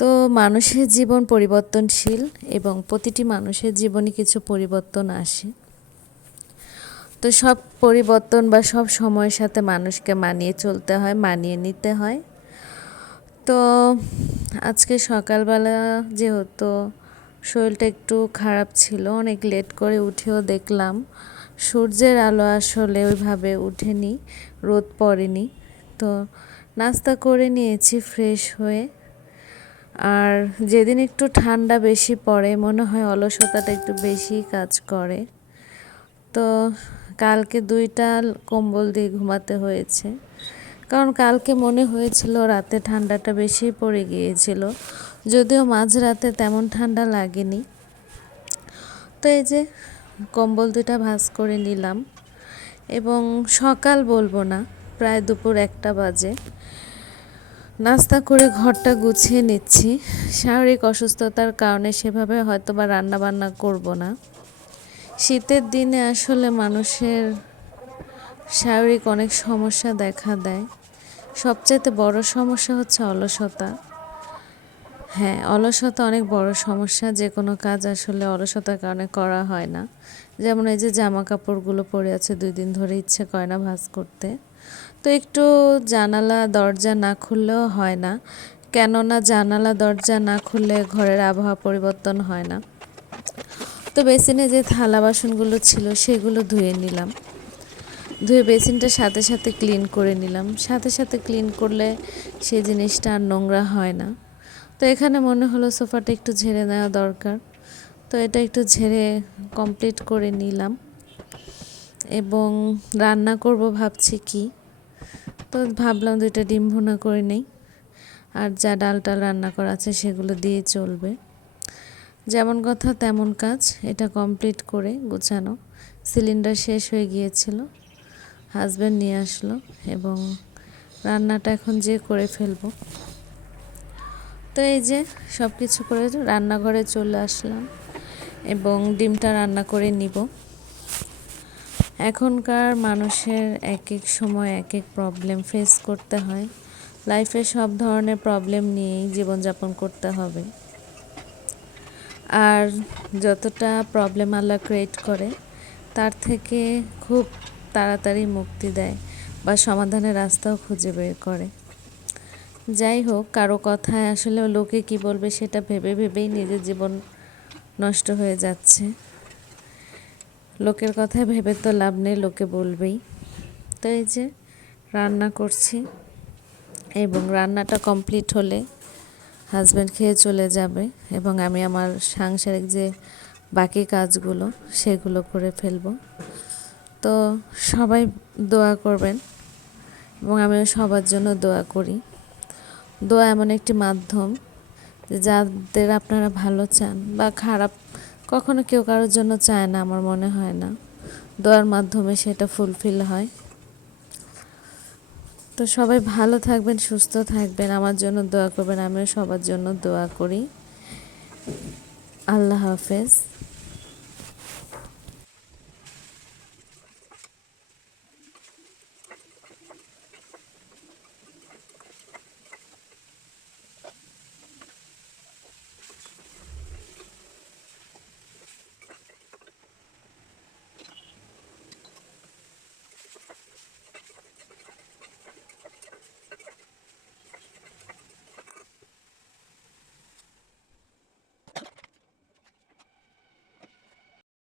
তো মানুষের জীবন পরিবর্তনশীল এবং প্রতিটি মানুষের জীবনে কিছু পরিবর্তন আসে। তো সব পরিবর্তন বা সব সময়ের সাথে মানুষকে মানিয়ে চলতে হয়, মানিয়ে নিতে হয়। তো আজকে সকালবেলা যেহেতু শরীরটা একটু খারাপ ছিল, অনেক লেট করে উঠেও দেখলাম। সূর্যের আলো আসলে ওইভাবে উঠেনি, রোদ পড়েনি। তো নাস্তা করে নিয়েছি ফ্রেশ হয়ে। আর যেদিন একটু ঠান্ডা বেশি পড়ে, মনে হয় অলসতাটা একটু বেশি কাজ করে। তো কালকে দুইটা কম্বল দিয়ে ঘুমাতে হয়েছে। কারণ কালকে মনে হয়েছিল রাতে ঠান্ডাটা বেশি পড়ে গিয়েছিল। যদিও মাঝরাতে তেমন ঠান্ডা লাগেনি। তো এই যে কম্বল দুটা ভাজ করে নিলাম। এবং সকাল বলব না, প্রায় দুপুর একটা বাজে। নাস্তা করে ঘরটা গুছিয়ে নিচ্ছি। শারীরিক অসুস্থতার কারণে সেভাবে হয়তো বা রান্না বান্না করব না। শীতের দিনে আসলে মানুষের শারীরিক অনেক সমস্যা দেখা দেয়। সবচাইতে বড় সমস্যা হচ্ছে অলসতা। হ্যাঁ অলসতা অনেক বড় সমস্যা। যে কোনো কাজ আসলে অলসতার কারণে করা হয় না। যেমন এই যে জামা কাপড়গুলো পরে আছে, দুই দিন ধরে ইচ্ছে করে না ভাজ করতে। তো একটু জানালা, দরজা না খুললেও হয় না। কেননা জানালা, দরজা না খুললে ঘরের আবহাওয়া পরিবর্তন হয় না। তো বেসিনে যে থালা বাসনগুলো ছিল, সেগুলো ধুয়ে নিলাম। ধুয়ে বেসিনটা সাথে সাথে ক্লিন করে নিলাম। সাথে সাথে ক্লিন করলে সেই জিনিসটা আর নোংরা হয় না। তো এখানে মনে হলো সোফাটা একটু ঝেড়ে নেওয়া দরকার। তো এটা একটু ঝেড়ে কমপ্লিট করে নিলাম। এবং রান্না করব ভাবছি কি। তো ভাবলাম দুইটা ডিম ভুনা করে নেই। আর যা ডাল টাল রান্না করা আছে সেগুলো দিয়ে চলবে। যেমন কথা তেমন কাজ। এটা কমপ্লিট করে গোছানো। সিলিন্ডার শেষ হয়ে গিয়েছিল। হাজব্যান্ড নিয়ে আসলো এবং রান্নাটা এখন যে করে ফেলব। তো এই যে সব কিছু করে রান্নাঘরে চলে আসলাম এবং ডিমটা রান্না করে নিব। এখনকার মানুষের এক এক সময় এক এক প্রবলেম ফেস করতে হয়। লাইফে সব ধরনের প্রবলেম নিয়েই জীবনযাপন করতে হবে। আর যতটা প্রবলেম আল্লাহ ক্রিয়েট করে, তার থেকে খুব তাড়াতাড়ি মুক্তি দেয় বা সমাধানের রাস্তাও খুঁজে বের করে। যাই হোক, কারও কথায় আসলে লোকে কি বলবে সেটা ভেবে ভেবেই নিজের জীবন নষ্ট হয়ে যাচ্ছে। লোকের কথায় ভেবে তো লাভ নেই, লোকে বলবেই। তো এই যে রান্না করছি এবং রান্নাটা কমপ্লিট হলে হাজব্যান্ড খেয়ে চলে যাবে এবং আমি আমার সাংসারিক যে বাকি কাজগুলো সেগুলো করে ফেলব। তো সবাই দোয়া করবেন এবং আমিও সবার জন্য দোয়া করি। দোয়া এমন একটি মাধ্যম যাদের আপনারা ভালো চান বা খারাপ কখনো কেউ কারোর জন্য চায় না, আমার মনে হয় না। দোয়ার মাধ্যমে সেটা ফুলফিল হয়। তো সবাই ভালো থাকবেন, সুস্থ থাকবেন, আমার জন্য দোয়া করবেন, আমিও সবার জন্য দোয়া করি। আল্লাহ হাফেজ।